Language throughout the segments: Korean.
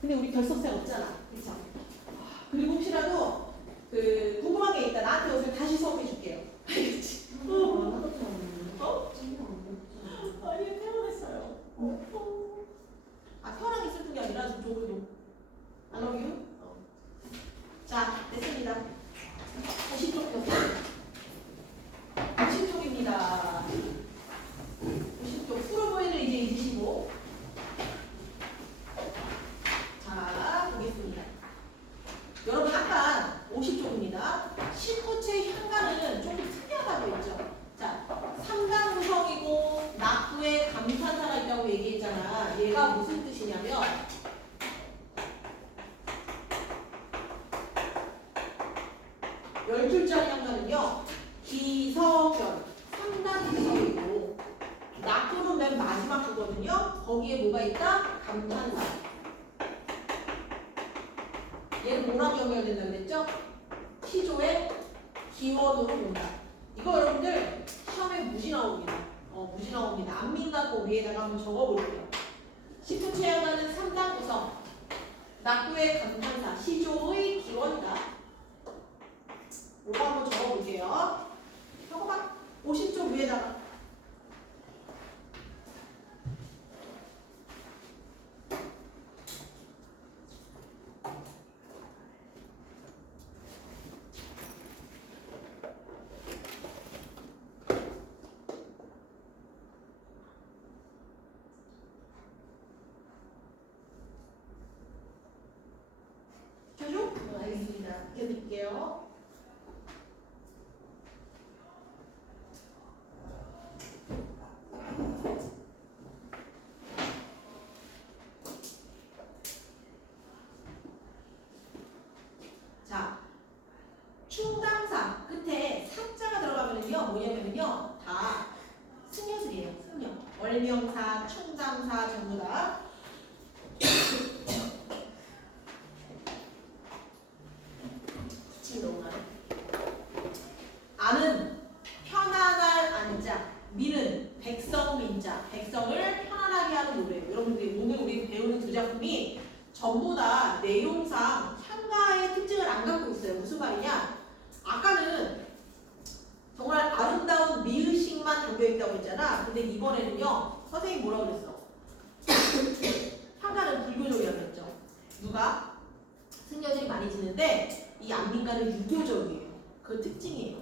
근데 우리 결석생 없잖아. 그쵸? 그리고 혹시라도 그 궁금한 게 있다. 나한테 오세요. 다시 수업해 줄게요. 알겠지? 어? 아니, 태어났어요. 아, 태어나기 슬픈 게 아니라 좀 조금도. I love you. 자, 됐습니다. 50쪽 폈어요. 50쪽입니다. 50쪽. 풀어 보이는 이제 잊으시고. 자, 보겠습니다. 여러분, 아까 50쪽입니다. 19채 현관은 조금 특이하다고 했죠. 자, 3단 구성이고 낙후에 감탄사가 있다고 얘기했잖아. 얘가 무슨 뜻이냐면 10줄짜리 현관은요. 기서견 3단 구성이고 낙후는 맨 마지막 거거든요. 거기에 뭐가 있다? 감탄사. 얘를 뭐라고 연결해야 된다고 그랬죠? 시조의 기원으로 본다. 이거 여러분들 시험에 무지 나옵니다. 무지 나옵니다. 안 민다고 위에다가 한번 적어볼게요. 19채 현관은 3단 구성. 낙후의 감탄사. 시조의 기원이다. 이거 한번 적어볼게요. 잠깐만. 50쪽 위에다가. 켜줘? 알겠습니다. 켜드릴게요. 자, 충당사 끝에 사자가 들어가면은요, 뭐냐면요, 다 승려들이에요. 승려. 월명사, 충당사 전부 다. 지금 넘어가네. 안은 편안할 안자, 민은 백성민자, 백성을 편안하게 하는 노래예요. 여러분들 오늘 우리 배우는 두 작품이 전부 다 내용상 향가의 특징을 안 갖고 있어요. 무슨 말이냐? 아까는 정말 아름다운 미의식만 담겨있다고 했잖아. 근데 이번에는요, 선생님 뭐라고 그랬어? 향가는 불교적이라고 했죠. 누가? 승려들이 많이 짓는데 이 안민가는 유교적이에요. 그 특징이에요.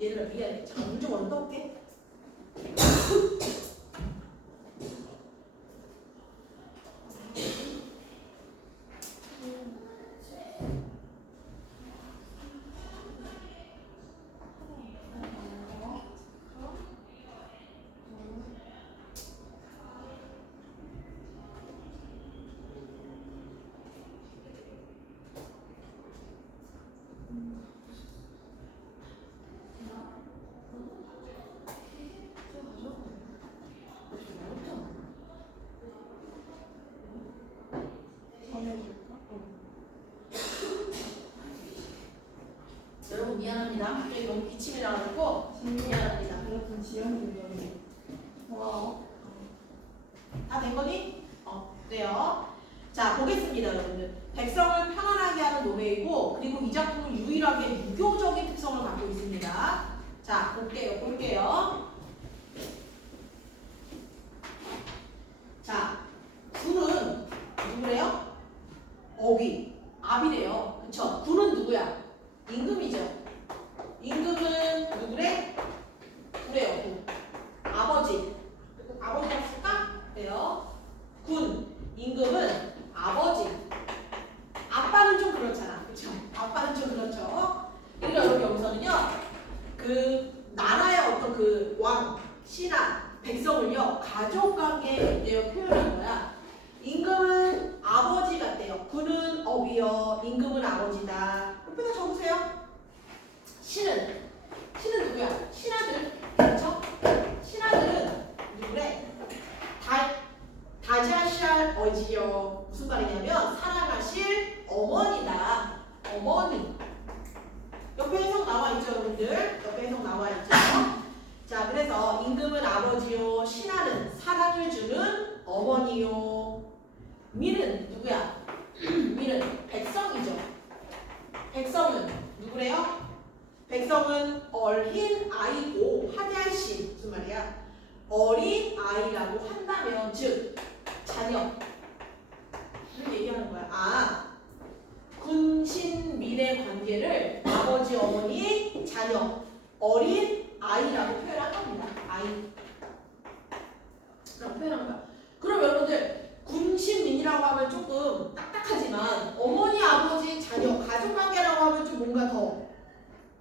얘들아 미안해. 잠깐 좀 얼른 떠올게. 여러분 미안합니다. 갑자기 너무 기침이 나가지고 미안합니다. 여러분 지연이 된다는 와. 다 된 거니? 그래요. 자, 보겠습니다, 여러분들. 백성을 편안하게 하는 노래이고, 그리고 이 작품은 유일하게 유교적인 특성을 갖고 있습니다. 자, 볼게요. 자, 군은 누구래요? 어귀, 압이래요. 그쵸? 군은 누구야? 임금이죠. 임금은 누구래? 그래요, 군. 아버지라고 쓸까? 그래요. 군, 임금은 아버지. 아빠는 좀 그렇잖아. 그쵸? 아빠는 좀 그렇죠. 그러니까 여러분 여기서는요, 그 나라의 어떤 그 왕, 신하, 백성을요, 가족 관계에 대해 표현한 거야. 임금은 아버지 같대요. 군은 어비요. 임금은 아버지다. 옆에다 적으세요. 신은 누구야? 신하들. 그렇죠? 신하들은 누구래? 다자샬 어지요. 무슨 말이냐면 사랑하실 어머니다. 어머니. 옆에 해석 나와 있죠, 여러분들? 옆에 해석 나와 있죠? 자, 그래서 임금은 아버지요. 신하는 사랑을 주는 어머니요. 민은 누구야? 민은 백성이죠. 백성은 누구래요? 백성은 어린 아이고 하냐시 무슨 말이야? 어린 아이라고 한다면 즉 자녀 이렇게 얘기하는 거야. 아 군신 민의 관계를 아버지 어머니 자녀 어린 아이라고 표현한 겁니다. 아이라고 표현한 거야. 그럼 여러분들 군신민이라고 하면 조금 딱딱하지만 어머니 아버지 자녀 가족관계라고 하면 좀 뭔가 더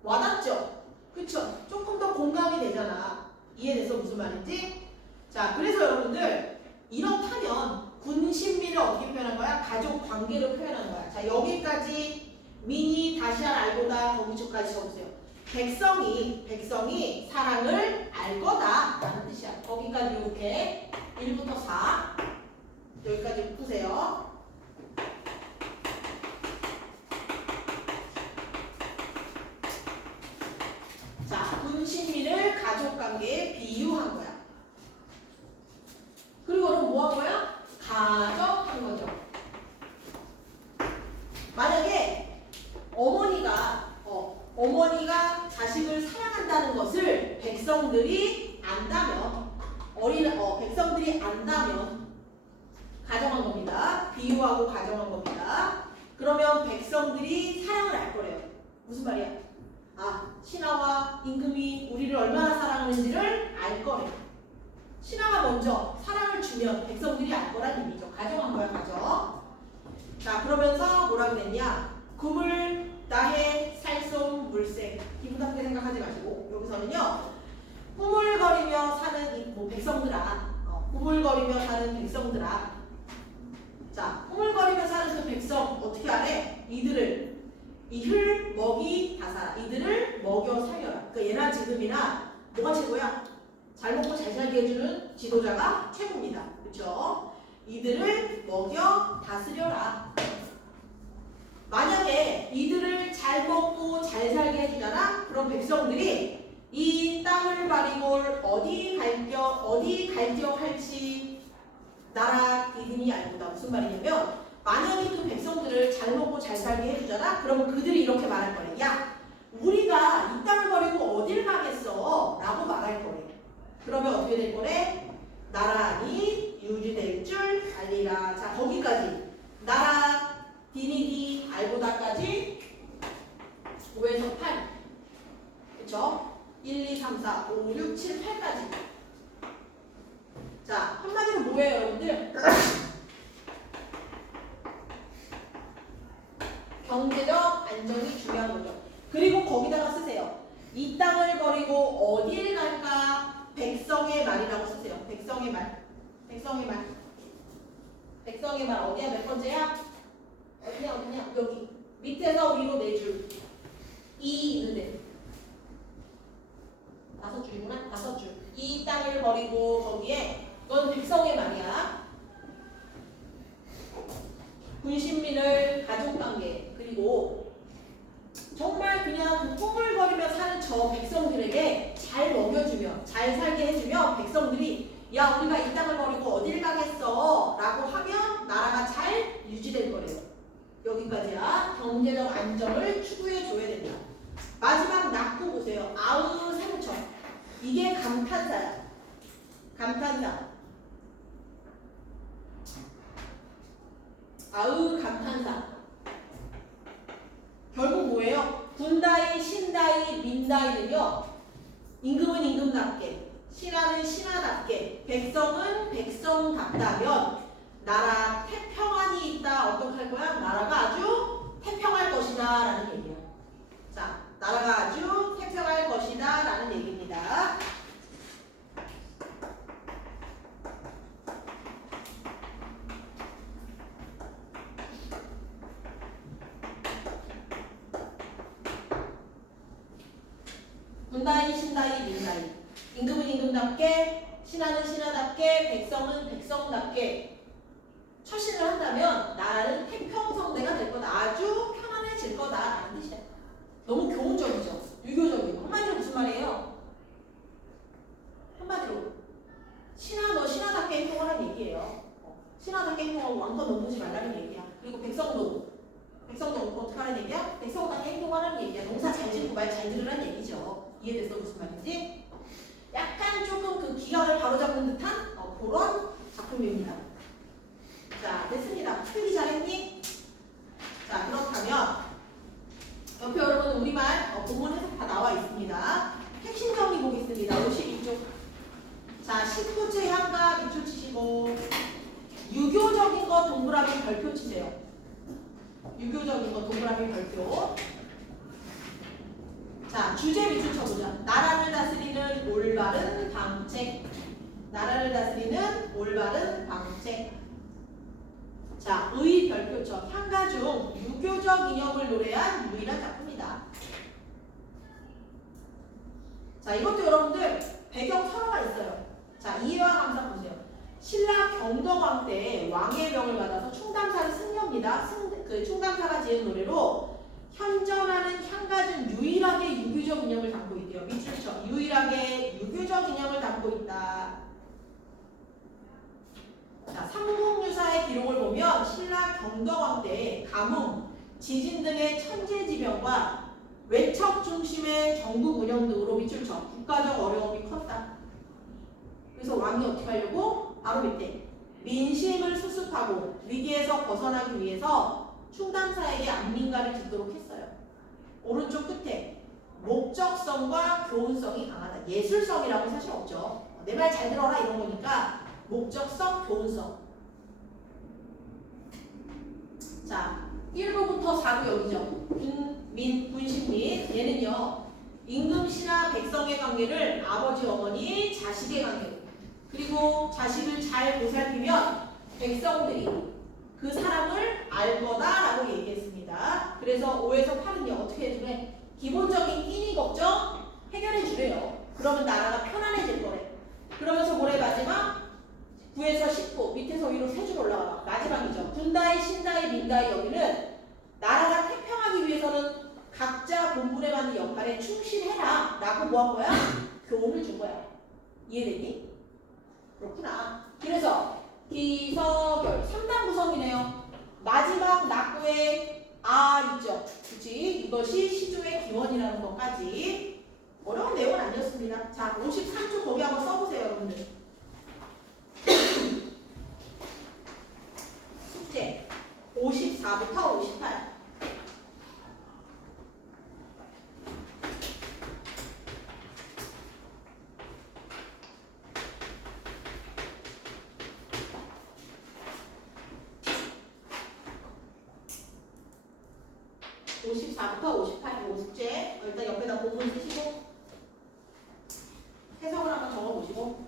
와닿죠? 그쵸? 조금 더 공감이 되잖아. 이해돼서 무슨 말인지? 자, 그래서 여러분들 이렇다면 군신민을 어떻게 표현한 거야? 가족 관계로 표현한 거야. 자, 여기까지 민이 다시 알고다 거기서까지 적으세요. 백성이 사랑을 알 거다 라는 뜻이야. 거기까지 이렇게 1부터 4 여기까지 푸세요. 자, 군신민을 가족관계에 비유한 거야. 그리고 그럼 뭐 한 거야? 가정한 거죠. 만약에 어머니가 자식을 사랑한다는 것을 백성들이 안다면 백성들이 안다면 가정한 겁니다. 비유하고 가정한 겁니다. 그러면 백성들이 사랑을 알 거래요. 무슨 말이야? 아, 신하와 임금이 우리를 얼마나 사랑하는지를 알 거래. 신하가 먼저 사랑을 주면 백성들이 알 거란 의미죠. 가정한 거야, 가정. 자, 그러면서 뭐라고 됐냐? 구물, 나해, 살솜, 물색. 기분나쁘게 생각하지 마시고 여기서는요. 꾸물거리며 사는 백성들아. 꾸물거리며 사는 백성들아. 자, 꾸물거리며 사는 그 백성 어떻게 하래? 이들 먹이 다사라. 이들을 먹여 살려라. 그러니까 예나 지금이나 뭐가 최고야? 잘 먹고 잘 살게 해주는 지도자가 최고입니다. 그렇죠? 이들을 먹여 다스려라. 만약에 이들을 잘 먹고 잘 살게 해주잖아? 그럼 백성들이 이 땅을 버리고 어디 갈겨 할지 나라 이든이 알고다. 무슨 말이냐면 만약에 그 백성들을 잘 먹고 잘 살게 해주잖아? 그러면 그들이 이렇게 말할 거래. 야, 우리가 이 땅을 버리고 어딜 가겠어? 라고 말할 거래. 그러면 어떻게 될 거래? 나라니 유지될 줄 알리라. 자, 거기까지. 나라, 디니디, 알고다까지 5에서 8. 그쵸? 1, 2, 3, 4, 5, 6, 7, 8까지. 자, 한마디로 뭐예요, 여러분들? 경제적 안정이 중요한 거죠. 그리고 거기다가 쓰세요. 이 땅을 버리고 어딜 갈까? 백성의 말이라고 쓰세요. 백성의 말. 백성의 말. 백성의 말 어디야? 몇 번째야? 어디냐? 여기. 밑에서 위로 4줄. 이 있는데. 5줄이구나? 5줄. 이 땅을 버리고 거기에 넌 백성의 말이야. 군신민을 가족관계 그리고 정말 그냥 그 꾸물거리며 사는 저 백성들에게 잘 먹여주며 잘 살게 해주며 백성들이 야 우리가 이 땅을 버리고 어딜 가겠어 라고 하면 나라가 잘 유지될 거래요. 여기까지야. 경제적 안정을 추구해줘야 된다. 마지막 낙구 보세요. 아우 상처. 이게 감탄사야. 감탄사. 아우 감탄사. 결국 뭐예요? 군다이, 신다이, 민다이는요. 임금은 임금답게, 신하는 신하답게, 백성은 백성답다면 나라 태평안이 있다. 어떻게 할 거야? 나라가 아주 태평할 것이다 라는 얘기야. 자, 나라가 아주 태평할 것이다 라는 얘기입니다. 군다이, 신다이, 민다이. 임금은 임금답게, 신하는 신하답게, 백성은 백성답게 처신을 한다면 나라는 태평성대가 될 거다. 아주 편안해질 거다라는 뜻이야. 너무 교훈적이죠. 유교적이고. 한마디로 무슨 말이에요? 한마디로 너 신하답게 행동하라는 얘기예요. 신하답게 행동하고 마음껏 넘보지 말라는 얘기야. 그리고 백성도 어떻게 하는 얘기야? 백성도 행동하라는 얘기야. 농사 잘 짓고 말 잘 들으라는 얘기죠. 이해됐어? 무슨 말인지? 약간 조금 그 기강을 바로잡는 듯한 그런 작품입니다. 자, 됐습니다. 풀기 잘했니? 자, 그렇다면 옆에 여러분 우리말 본문 해석 다 나와 있습니다. 핵심 정리 보겠습니다. 52쪽. 자, 19체 향가 밑줄 치시고 유교적인 거 동그라미 별표 치세요. 유교적인 거 동그라미 별표. 자, 주제 밑줄 쳐보자. 나라를 다스리는 올바른 방책. 나라를 다스리는 올바른 방책. 자, 의 별표 쳐. 향가 중 유교적 이념을 노래한 유일한 작품이다. 자, 이것도 여러분들 배경 설화가 있어요. 자, 이해와 감사 보세요. 신라 경덕왕 때 왕의 명을 받아서 충담사를 승려입니다. 그 충담사가 지은 노래로 현존하는 향가 중 유일하게 유교적 이념을 담고 있대요. 밑줄 쳐. 유일하게 유교적 이념을 담고 있다. 자, 삼국유사의 기록을 보면 신라 경덕왕 때 가뭄, 지진 등의 천재지변과 외척 중심의 정부 운영 등으로 밑줄 쳐. 국가적 어려움이 컸다. 그래서 왕이 어떻게 하려고? 바로 밑에 민심을 수습하고 위기에서 벗어나기 위해서 충담사에게 안민가를 짓도록 했어요. 오른쪽 끝에 목적성과 교훈성이 강하다. 예술성이라고 사실 없죠. 내 말 잘 들어라 이런 거니까 목적성, 교훈성. 자, 1부부터 4부 여기죠. 군신민. 얘는요. 임금씨나 백성의 관계를 아버지, 어머니, 자식의 관계로 그리고 자식을 잘 보살피면 백성들이 그 사람을 알 거다라고 얘기했습니다. 그래서 5에서 8은요. 어떻게 해주래? 기본적인 끼니 걱정 해결해 주래요. 그러면 나라가 편안해질 거래. 그러면서 뭐래 마지막? 9에서 19 밑에서 위로 3줄 올라가. 마지막이죠. 군다이, 신다이, 민다이 여기는 나라가 태평하기 위해서는 각자 본분에 맞는 역할에 충실해라 라고 뭐 한 거야? 교훈을 준 거야. 이해되니? 그렇구나. 그래서 기서결 3단 구성이네요. 마지막 낙구에 아 있죠. 그치? 이것이 시조의 기원이라는 것까지 어려운 내용은 아니었습니다. 자, 53초 거기 한번 써보세요, 여러분들. 숙제 54부터 58. 부터 58 숙제 일단 옆에다 본문 쓰시고 해석을 한번 적어보시고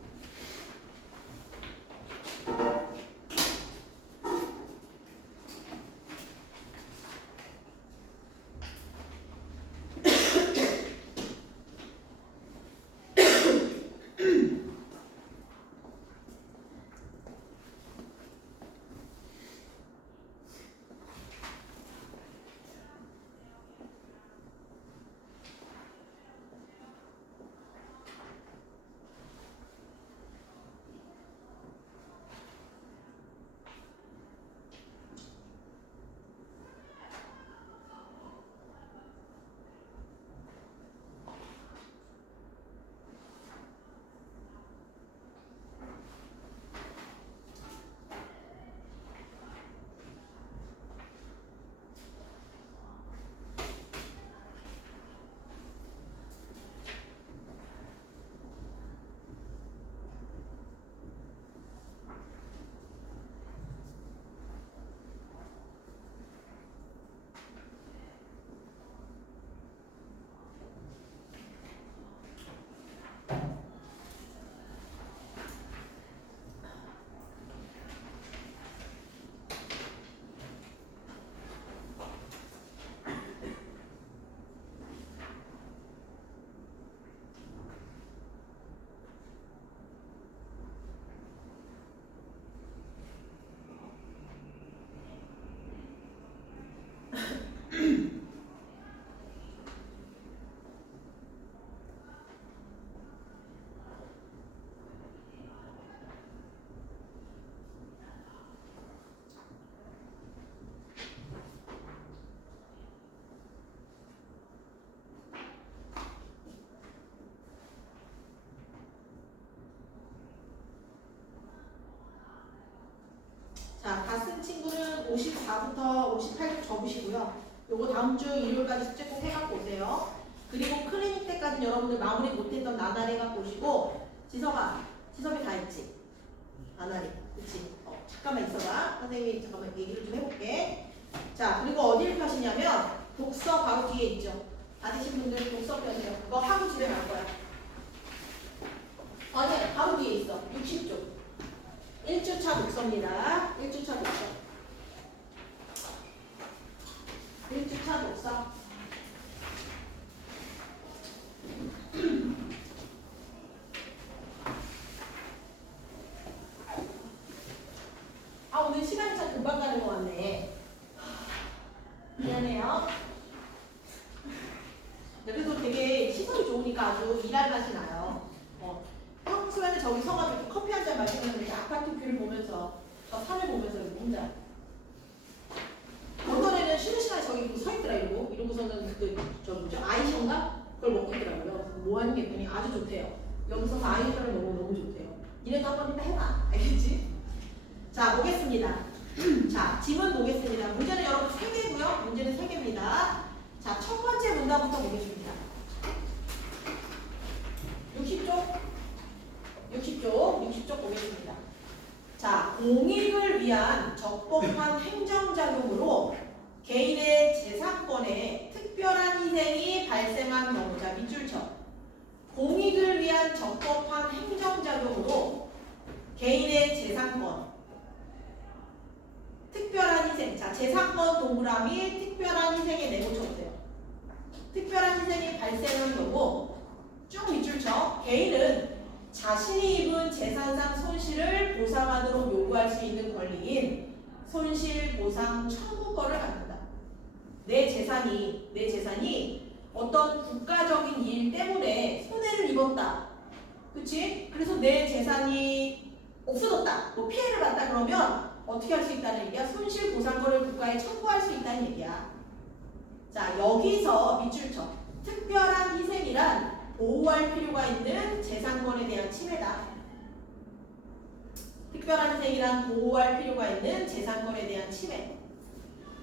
자, 다 쓴 친구는 54부터 58쪽 접으시고요. 요거 다음 주 일요일까지 숙제 꼭 해갖고 오세요. 그리고 클리닉 때까지는 여러분들 마무리 못했던 나날이 해갖고 오시고. 지섭이 다 했지? 나날이. 그치? 잠깐만 있어봐. 선생님이 잠깐만 얘기를 좀 해볼게. 자, 그리고 어디를 펴시냐면 독서 바로 뒤에 있죠. 받으신 분들 독서 펴세요. 그거 하고 집에 갈 거야. 아니, 바로 뒤에 있어. 60쪽. 1주차 독서입니다. 1주차 독서. 1주차 독서. 아, 오늘 시간이 참 금방 가는 것 같네. 미안해요. 그래도 되게 시선이 좋으니까 아주 일할 맛이 나요. 평소에는 저기 서가지고 커피 한 잔 마시면서 아파트 뷰를 보면서 저 산을 보면서 이렇게 혼자. 어떤 애는 쉬는 시간에 저기 서 있더라 이러고서는 저 뭐죠? 아이션가? 그걸 먹고 있더라고요. 뭐 하는 게 있더니 아주 좋대요. 여기서 아이션을 너무 좋대요. 니네도 한번 이따 해봐. 알겠지? 자, 보겠습니다. 자, 지문 보겠습니다. 문제는 여러분 3개고요. 문제는 3개입니다. 자, 첫 번째 문단부터 보겠습니다. 60쪽 보겠습니다. 자, 공익을 위한 적법한 행정작용으로 개인의 재산권에 특별한 희생이 발생한 경우. 자, 밑줄 쳐. 공익을 위한 적법한 행정작용으로 개인의 재산권, 특별한 희생. 자, 재산권 동그라미 특별한 희생에 네모 쳐주세요. 특별한 희생이 발생한 경우 쭉 밑줄 쳐. 개인은 자신이 입은 재산상 손실을 보상하도록 요구할 수 있는 권리인 손실보상 청구권을 갖는다. 내 재산이 어떤 국가적인 일 때문에 손해를 입었다. 그치? 그래서 내 재산이 없어졌다. 뭐 피해를 봤다 그러면 어떻게 할 수 있다는 얘기야? 손실보상권을 국가에 청구할 수 있다는 얘기야. 자, 여기서 밑줄 쳐. 특별한 희생이란 보호할 필요가 있는 재산권에 대한 침해다. 특별한 희생이란 보호할 필요가 있는 재산권에 대한 침해.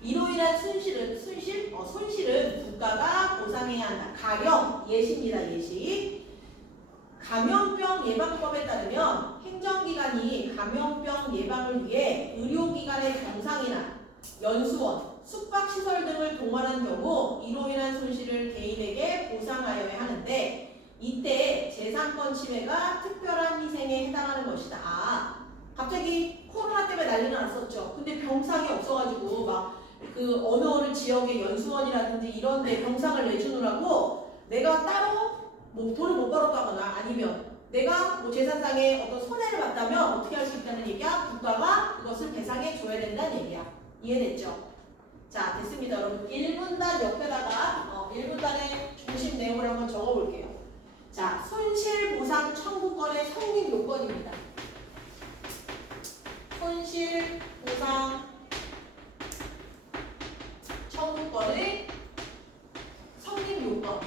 이로 인한 손실은 국가가 보상해야 한다. 가령 예시입니다. 예시. 감염병 예방법에 따르면 행정기관이 감염병 예방을 위해 의료기관의 병상이나 연수원, 숙박시설 등을 동원한 경우 이로 인한 손실을 개인에게 보상하여야 하는데 이때 재산권 침해가 특별한 희생에 해당하는 것이다. 아, 갑자기 코로나 때문에 난리가 났었죠. 근데 병상이 없어가지고 막 그 어느 지역의 연수원이라든지 이런 데 병상을 내주느라고 내가 따로 뭐 돈을 못 벌었다거나 아니면 내가 뭐 재산상에 어떤 손해를 봤다면 어떻게 할 수 있다는 얘기야? 국가가 그것을 배상해 줘야 된다는 얘기야. 이해됐죠? 자, 됐습니다. 여러분 1분단 옆에다가 1분단의 중심 내용을 한번 적어볼게요. 자, 손실보상 청구권의 성립 요건입니다. 손실보상 청구권의 성립 요건.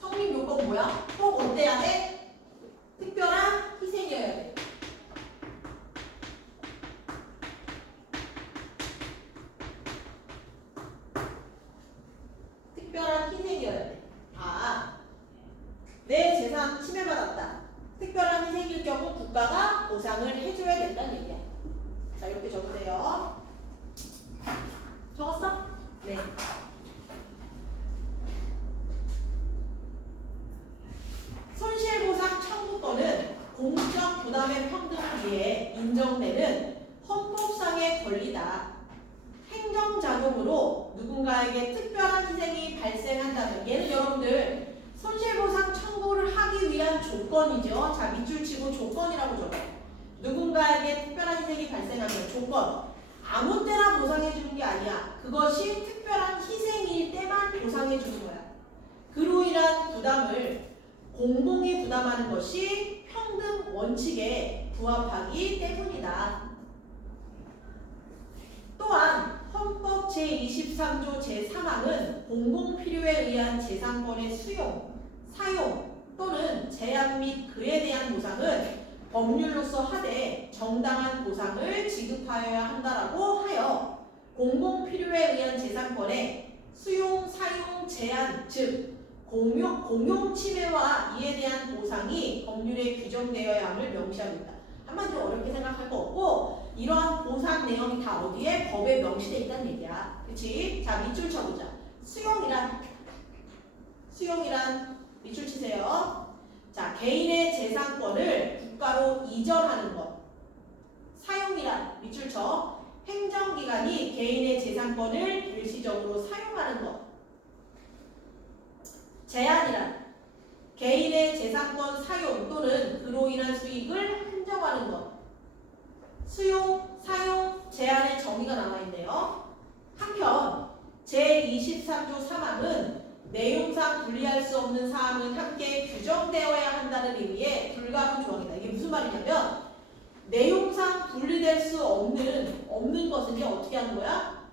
성립 요건 뭐야? 꼭 어때야 돼? 특별한 희생이어야 돼. 특별한 희생이어야 돼. 아, 내 재산 침해받았다. 특별한 희생일 경우 국가가 보상을 해줘야 된다는 얘기야. 자, 이렇게 적으세요. 적었어? 네. 손실보상 청구권은 공적 부담의 평등을 위해 인정되는 헌법상의 권리다. 행정작용으로 누군가에게 특별한 희생이 발생한다면 얘는 여러분들 손실보상 청구를 하기 위한 조건이죠. 자, 밑줄 치고 조건이라고 적어요. 누군가에게 특별한 희생이 발생하면 조건. 아무 때나 보상해 주는 게 아니야. 그것이 특별한 희생일 때만 보상해 주는 거야. 그로 인한 부담을 공공이 부담하는 것이 평등 원칙에 부합하기 때문이다. 또한 헌법 제23조 제3항은 공공필요에 의한 재산권의 수용, 사용 또는 제한 및 그에 대한 보상은 법률로서 하되 정당한 보상을 지급하여야 한다라고 하여 공공필요에 의한 재산권의 수용, 사용, 제한, 즉 공용 침해와 이에 대한 보상이 법률에 규정되어야 함을 명시하고 있다. 한마디로 어렵게 생각할 거 없고 이러한 보상 내용이 다 어디에? 법에 명시되어 있다는 얘기야. 그치? 자, 밑줄 쳐보자. 수용이란 밑줄 치세요. 자, 개인의 재산권을 국가로 이전하는 것. 사용이란 밑줄 쳐. 행정기관이 개인의 재산권을 일시적으로 사용하는 것. 제한이란 개인의 재산권 사용 또는 그로 인한 수익을 한정하는 것. 수용, 사용, 제한의 정의가 나와 있네요. 한편 제23조 3항은 내용상 분리할 수 없는 사항은 함께 규정되어야 한다는 의미의 불가분 조항이다. 이게 무슨 말이냐면 내용상 분리될 수 없는 것은요 어떻게 하는 거야?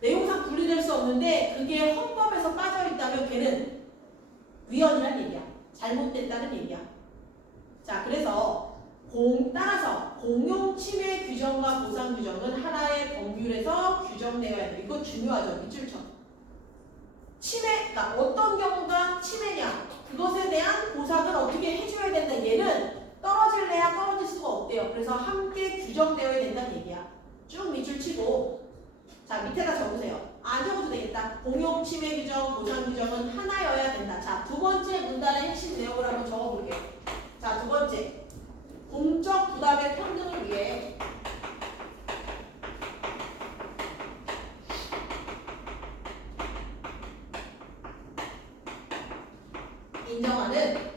내용상 분리될 수 없는데 그게 헌법에서 빠져 있다면 걔는 위헌이라는 얘기야. 잘못됐다는 얘기야. 자, 그래서 따라서 공용 침해 규정과 보상 규정은 하나의 법률에서 규정되어야 한다. 이거 중요하죠. 밑줄 쳐. 침해, 그러니까 어떤 경우가 침해냐, 그것에 대한 보상을 어떻게 해줘야 된다. 얘는 떨어질래야 떨어질 수가 없대요. 그래서 함께 규정되어야 된다는 얘기야. 쭉 밑줄 치고 자, 밑에다 적으세요. 안 적어도 되겠다. 공용 침해 규정, 보상 규정은 하나여야 된다. 자, 두 번째 문단의 핵심 내용을 한번 적어볼게요. 자, 두 번째. 공적 부담의 평등을 위해 인정하는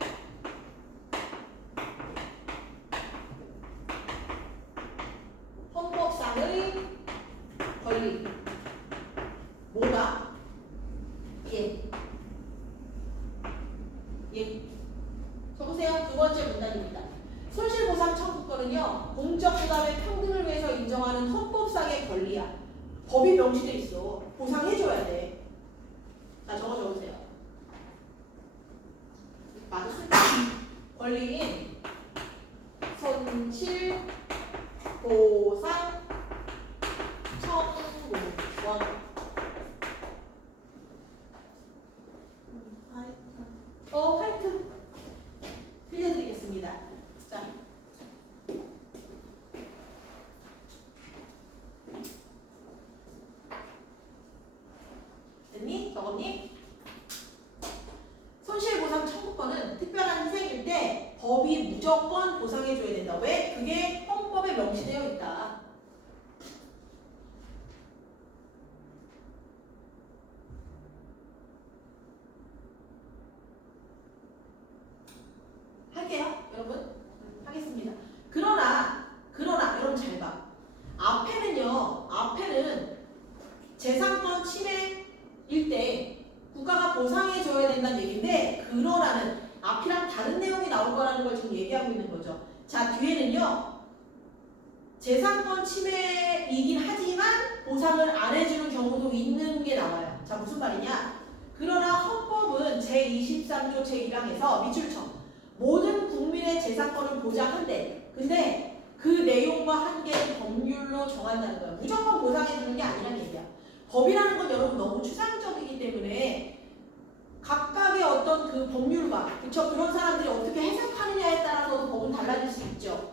헌법상의 권리. 뭐다? 예. 적으세요. 두 번째 문단입니다. 손실보상 청구권은요, 공적 부담의 평등을 위해서 인정하는 헌법상의 권리야. 법이 명시돼 있어. 보상해줘야 돼. 자, 적어주세요. 맞았을까? 권리인 손실 보상 청구권. 화이트 빌려드리겠습니다. 자, 됐니? 적었니? 손실보상 청구권은 특별한 희생일 때 법이 무조건 보상해줘야 된다. 왜? 그게 헌법에 명시되어 있다. 할게요, 여러분. 하겠습니다. 그러나 여러분 잘 봐. 앞에는 재산권 침해일 때 국가가 보상해줘야 된다는 얘기인데, 그러나는 앞이랑 다른 내용이 나올 거라는 걸 지금 얘기하고 있는 거죠. 자, 뒤에는요, 재산권 침해이긴 하지만 보상을 안 해주는 경우도 있는 게 나와요. 자, 무슨 말이냐? 그러나 헌법은 제23조 제1항에서 밑줄 쳐. 모든 국민의 재산권을 보장한대. 근데 그 내용과 한계는 법률로 정한다는 거야. 무조건 보상해주는 게 아니라는 얘기야. 법이라는 건 여러분 너무 추상적이기 때문에 각각의 어떤 그 법률과 그런 사람들이 어떻게 해석하느냐에 따라서도 법은 달라질 수 있죠.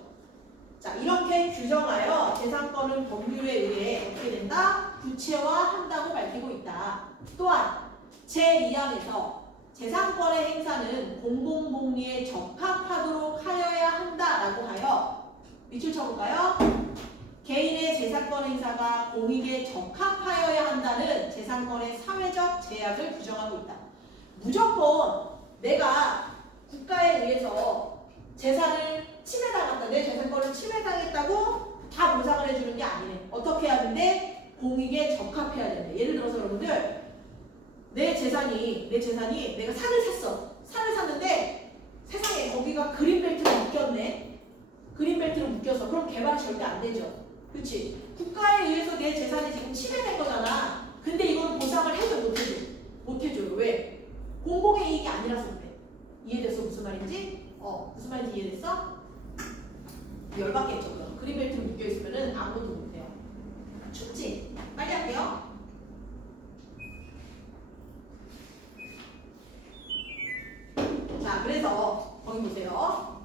자, 이렇게 규정하여 재산권은 법률에 의해 어떻게 된다? 구체화한다고 밝히고 있다. 또한 제2항에서 재산권의 행사는 공공복리에 적합하도록 하여야 한다라고 하여 밑줄 쳐볼까요? 개인의 재산권 행사가 공익에 적합하여야 한다는 재산권의 사회적 제약을 규정하고 있다. 무조건 내가 국가에 의해서 재산을 침해당했다, 내 재산권을 침해당했다고 다 보상을 해주는 게 아니네. 어떻게 해야 되는데? 공익에 적합해야 된다. 예를 들어서 여러분들 내 재산이 내가 산을 샀는데 세상에 거기가 그린벨트로 묶였네. 그린벨트로 묶여서 그럼 개발이 절대 안 되죠. 그렇지? 국가에 의해서 내 재산이 지금 침해된 거잖아. 근데 이거는 보상을 해줘 못 해줘요. 왜? 공공의 이익이 아니라서 그래. 이해됐어? 무슨 말인지? 무슨 말인지 이해됐어? 열받겠죠. 그럼 그린벨트 묶여 있으면은 아무것도 못해요. 춥지? 빨리 할게요. 자, 그래서 거기 보세요.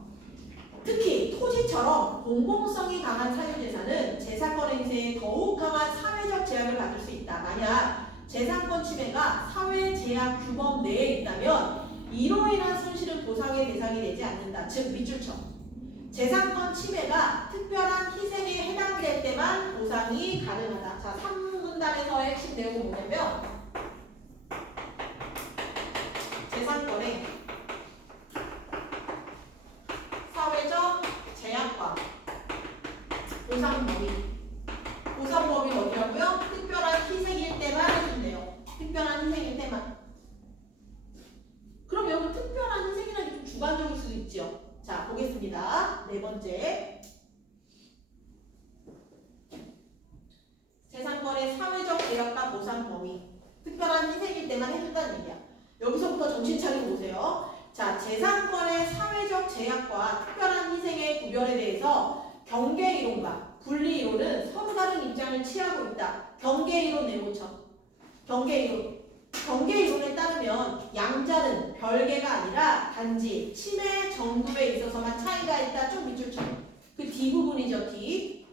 특히 토지처럼 공공성이 강한 사유재산은 재산권 행세에 더욱 강한 사회적 제약을 받을 수 있다. 만약 재산권 침해가 사회제약 규범 내에 있다면 이로 인한 손실은 보상의 대상이 되지 않는다. 즉 밑줄쳐. 재산권 침해가 특별한 희생에 해당될 때만 보상이 가능하다. 자, 3분단에서의 핵심 내용은 뭐냐면 재산권의 사회적 제약과 보상 범위. 보상 범위는 어디라고요? 특별한 희생일 때만 해준대요. 특별한 희생일 때만. 그럼 여기 특별한 희생이라는 게 좀 주관적일 수도 있죠. 자, 보겠습니다. 네 번째. 재산권의 사회적 제약과 보상 범위. 특별한 희생일 때만 해준다는 얘기야. 여기서부터 정신 차리고 보세요. 자, 재산권의 사회적 제약과 특별한 희생의 구별에 대해서 경계이론과 분리이론은 서로 다른 입장을 취하고 있다. 경계이론 네모쳐. 경계이론. 경계이론에 따르면 양자는 별개가 아니라 단지 침해 정도에 있어서만 차이가 있다. 좀 밑줄 쳐. 그 D 부분이죠. D.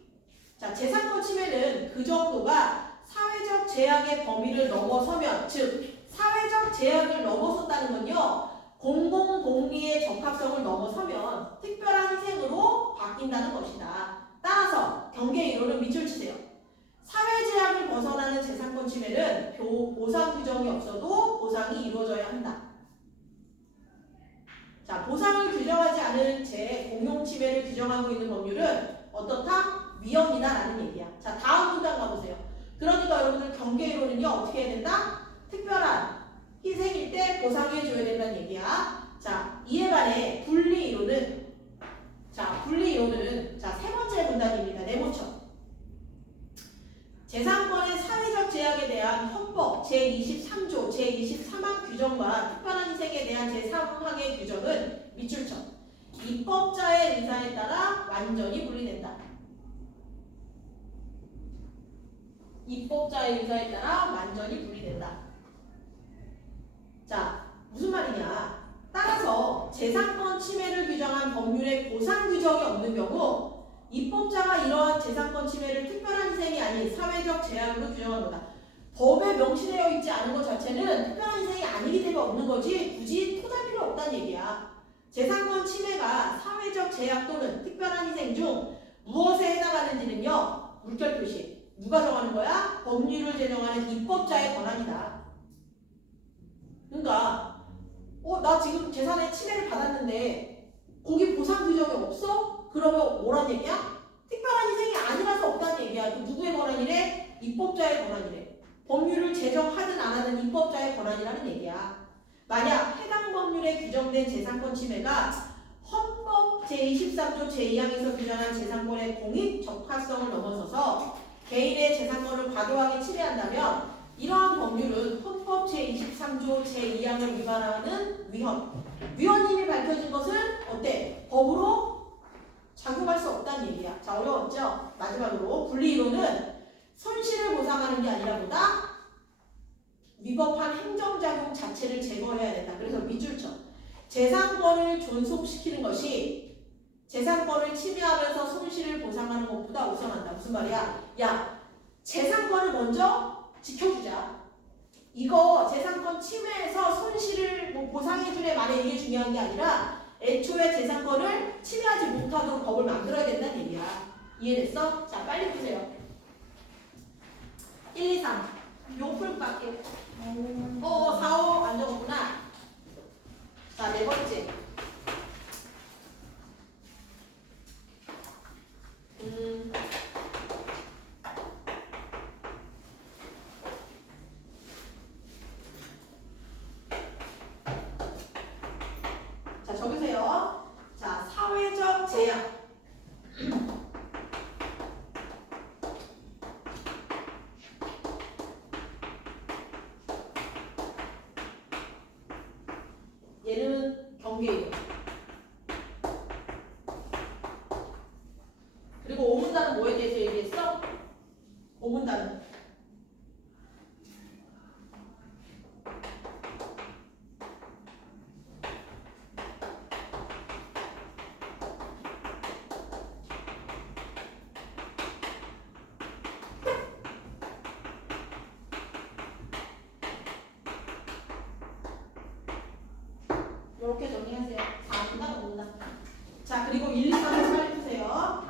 자, 재산권 침해는 그 정도가 사회적 제약의 범위를 넘어서면, 즉 사회적 제약을 넘어섰다는 건요, 공공복리의 적합성을 넘어서면 특별한 희생으로 바뀐다는 것이다. 따라서 경계이론은 밑줄 치세요. 사회제약을 벗어나는 재산권 침해는 보상 규정이 없어도 보상이 이루어져야 한다. 자, 보상을 규정하지 않은 공용 침해를 규정하고 있는 법률은 어떻다? 위헌이다라는 얘기야. 자, 다음 문단 가보세요. 그러니까 여러분들 경계이론은요 어떻게 해야 된다? 특별한 희생일 때 보상해줘야 된다는 얘기야. 자, 이에 반해 분리이론은 자, 세 번째 문단입니다. 네모쳐. 재산권의 사회적 제약에 대한 헌법 제23조 제23항 규정과 특별한 희생에 대한 제3항의 규정은 밑줄쳐. 입법자의 의사에 따라 완전히 분리된다. 입법자의 의사에 따라 완전히 분리된다. 자, 무슨 말이냐? 따라서 재산권 침해를 규정한 법률에 보상 규정이 없는 경우 입법자가 이러한 재산권 침해를 특별한 희생이 아닌 사회적 제약으로 규정한 거다. 법에 명시되어 있지 않은 것 자체는 특별한 희생이 아니기 때문에 없는 거지 굳이 토달 필요 없다는 얘기야. 재산권 침해가 사회적 제약 또는 특별한 희생 중 무엇에 해당하는지는요, 물결 표시. 누가 정하는 거야? 법률을 제정하는 입법자의 권한이다. 그러니까 나 지금 재산의 침해를 받았는데 거기 보상 규정이 없어? 그러면 뭐란 얘기야? 특별한 희생이 아니라서 없다는 얘기야. 그 누구의 권한이래? 입법자의 권한이래. 법률을 제정하든 안 하든 입법자의 권한이라는 얘기야. 만약 해당 법률에 규정된 재산권 침해가 헌법 제23조 제2항에서 규정한 재산권의 공익 적합성을 넘어서서 개인의 재산권을 과도하게 침해한다면 이러한 법률은 헌법 제23조 제2항을 위반하는 위헌. 위헌임이 밝혀진 것은 어때? 법으로 작용할 수 없다는 얘기야. 자, 어려웠죠? 마지막으로 분리이론은 손실을 보상하는 게 아니라 보다 위법한 행정작용 자체를 제거해야 된다. 그래서 밑줄쳐. 재산권을 존속시키는 것이 재산권을 침해하면서 손실을 보상하는 것보다 우선한다. 무슨 말이야? 야, 재산권을 먼저 지켜주자. 이거 재산권 침해해서 손실을 보상해주래 말에 이게 중요한 게 아니라 애초에 재산권을 침해하지 못하도록 법을 만들어야 된다는 얘기야. 이해됐어? 자, 빨리 보세요. 1, 2, 3. 요 풀고 갈게요. 4, 5 안 적었구나. 자, 네 번째. 자, 적으세요. 자, 사회적 제약. 얘는 경계이론. 고문단은. 이렇게 정리하세요. 4분단 5분단. 자, 그리고 1, 2, 3을 빨리 푸세요.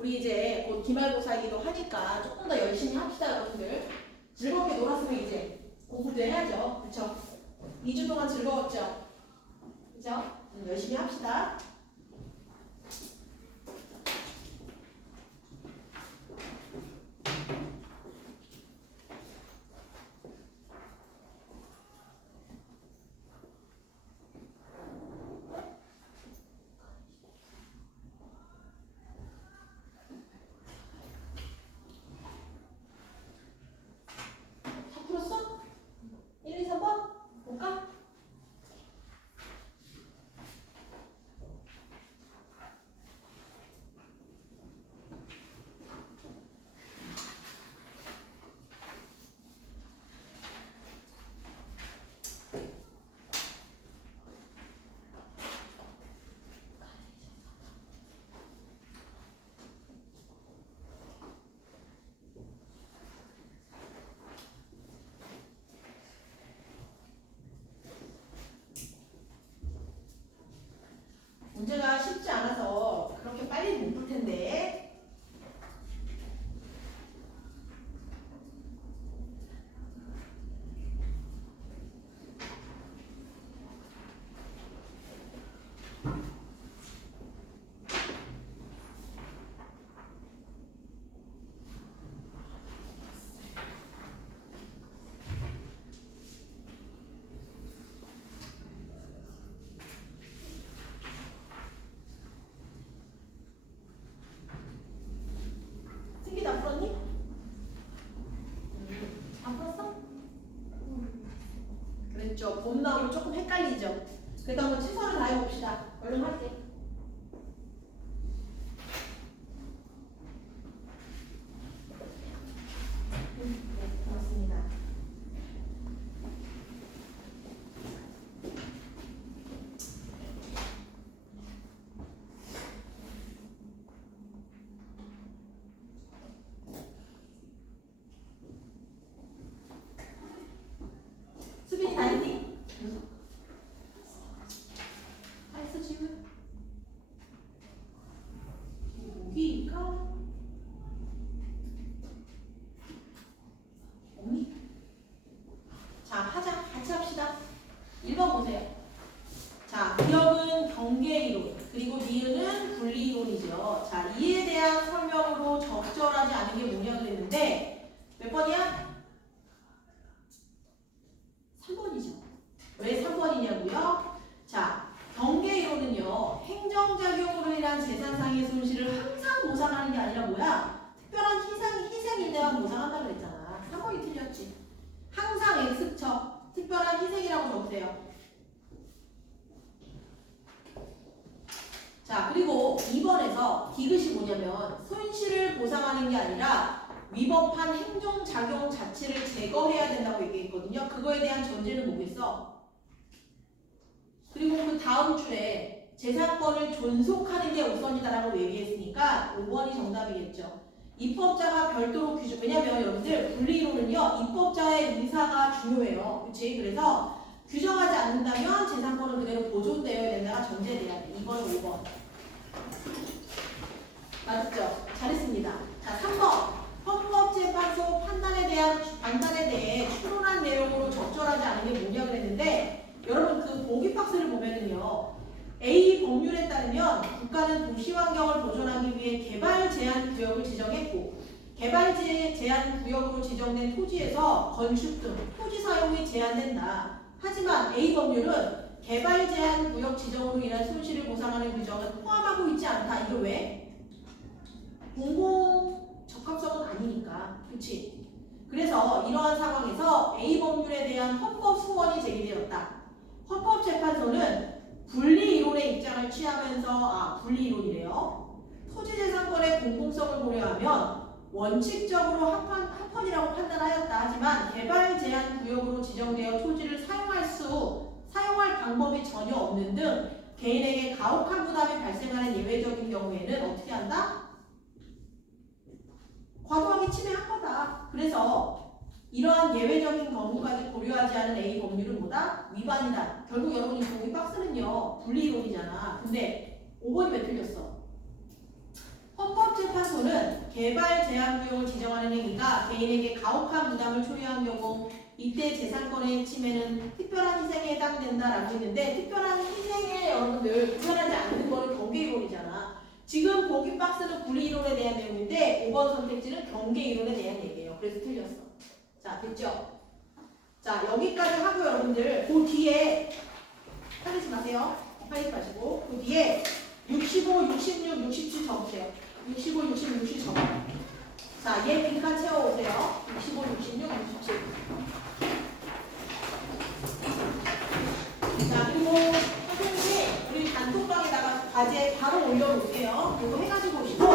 우리 이제 곧 기말고사이기도 하니까 조금 더 열심히 합시다, 여러분들. 즐겁게 놀았으면 이제 공부도 해야죠. 그쵸? 2주 동안 즐거웠죠? 그쵸? 열심히 합시다. 다 풀었어? 1, 2, 3번? 볼까? 문제가 쉽지 않아서 그렇게 빨리 못 풀 텐데. 승기 다 풀었니? 안 풀었어? 그랬죠. 봄 나오면 조금 헷갈리죠. 그래도 한번 최선을 다해봅시다. 얼른 할게. 네, 고맙습니다. 수빈이 다 했니? 다 했어, 지금? 여기가 없니? 자, 하자. 같이 합시다. 1번 보세요. 자, 기억은 경계이론, 그리고 니은은 분리이론이죠. 자, 이에 대한 설명으로 적절하지 않은 게 뭐냐 그랬는데 몇 번이야? 3번이죠. 왜 3번이냐고요? 자, 경계이론은요, 행정작용으로 인한 재산상의 손실을 항상 보상하는 게 아니라 뭐야? 특별한 희생인데만 보상한다 그랬잖아. 3번이 틀렸지. 항상 X처, 특별한 희생이라고 적으세요. 자, 그리고 2번에서 디귿이 뭐냐면 손실을 보상하는 게 아니라 위법한 행정작용 자체를 제거해야 된다고 얘기했거든요. 그거에 대한 전제는 뭐겠어? 그리고 그 다음 줄에 재산권을 존속하는 게 우선이다라고 얘기했으니까 5번이 정답이겠죠. 입법자가 별도로 규정, 왜냐면 여러분들 분리이론은요, 입법자의 의사가 중요해요. 그치? 그래서 규정하지 않는다면 재산권은 그대로 보존되어야 된다가 전제돼야 돼. 2번, 5번. 맞죠? 잘했습니다. 자, 3번. 헌법재판소 판단에 대해 추론한 내용으로 적절하지 않은 게 뭐냐 그랬는데, 여러분 그 보기 박스를 보면은요, A 법률에 따르면 국가는 도시 환경을 보존하기 위해 개발 제한 구역을 지정했고, 개발 제한 구역으로 지정된 토지에서 건축 등 토지 사용이 제한된다. 하지만 A 법률은 개발 제한 구역 지정으로 인한 손실을 보상하는 규정은 포함하고 있지 않다. 이거 왜? 공공 적합성은 아니니까. 그렇지? 그래서 이러한 상황에서 A 법률에 대한 헌법 소원이 제기되었다. 헌법재판소는 분리이론의 입장을 취하면서 분리이론이래요. 토지재산권의 공공성을 고려하면 원칙적으로 합헌이라고 판단하였다. 하지만 개발 제한 구역으로 지정되어 토지를 사용할 방법이 전혀 없는 등 개인에게 가혹한 부담이 발생하는 예외적인 경우에는 어떻게 한다? 과도하게 침해한 거다. 그래서 이러한 예외적인 경우까지 고려하지 않은 A 법률은 뭐다? 위반이다. 결국 여러분이 보기 박스는요 분리이론이잖아. 근데 5번이 왜 틀렸어? 헌법재판소는 개발 제한 구역을 지정하는 행위가 개인에게 가혹한 부담을 초래한 경우 이때 재산권의 침해는 특별한 희생에 해당된다라고 했는데 특별한 희생에 여러분들 구현하지 않는 거는 경계이론이잖아. 지금 보기 박스는 분리이론에 대한 내용인데 5번 선택지는 경계이론에 대한 얘기예요. 그래서 틀렸어. 자, 됐죠? 자, 여기까지 하고 여러분들 그 뒤에 하지 마세요. 하지 마시고 그 뒤에 65, 66, 67 적으세요. 65, 66, 67 적어. 자, 얘 빈칸 채워오세요. 65, 66, 67. 자, 그리고 선생님이 우리 단톡방에다가 과제 바로 올려놓을게요. 이거 해가지고 오시고